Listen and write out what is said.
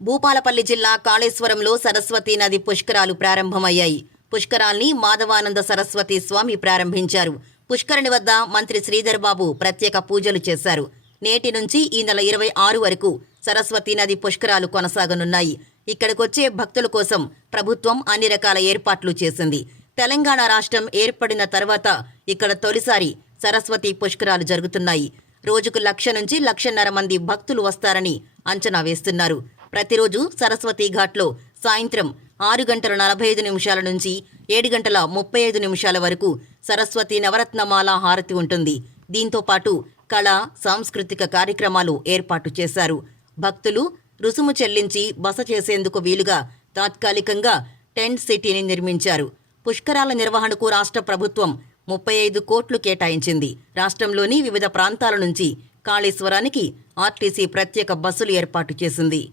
భూపాలపల్లి జిల్లా కాళేశ్వరంలో సరస్వతి నది పుష్కరాలు ప్రారంభమయ్యాయి. పుష్కరాల్ని మాధవానంద సరస్వతి స్వామి ప్రారంభించారు. పుష్కరిణి వద్ద మంత్రి శ్రీధర్ బాబు ప్రత్యేక పూజలు చేశారు. నేటి నుంచి ఈ నెల ఇరవై ఆరు వరకు సరస్వతి నది పుష్కరాలు కొనసాగనున్నాయి. ఇక్కడికొచ్చే భక్తుల కోసం ప్రభుత్వం అన్ని రకాల ఏర్పాట్లు చేసింది. తెలంగాణ రాష్ట్రం ఏర్పడిన తర్వాత ఇక్కడ తొలిసారి సరస్వతి పుష్కరాలు జరుగుతున్నాయి. రోజుకు లక్ష నుంచి లక్షన్నర మంది భక్తులు వస్తారని అంచనా వేస్తున్నారు. ప్రతిరోజు సరస్వతి ఘాట్లో సాయంత్రం ఆరు గంటల నలభై ఐదు నిమిషాల నుంచి ఏడు గంటల ముప్పై ఐదు నిమిషాల వరకు సరస్వతి నవరత్నమాల హారతి ఉంటుంది. దీంతో పాటు కళ సాంస్కృతిక కార్యక్రమాలు ఏర్పాటు చేశారు. భక్తులు రుసుము చెల్లించి బస చేసేందుకు వీలుగా తాత్కాలికంగా టెంట్ సిటీని నిర్మించారు. పుష్కరాల నిర్వహణకు రాష్ట్ర ప్రభుత్వం ముప్పై ఐదు కోట్లు కేటాయించింది. రాష్ట్రంలోని వివిధ ప్రాంతాల నుంచి కాళేశ్వరానికి ఆర్టీసీ ప్రత్యేక బస్సులు ఏర్పాటు చేసింది.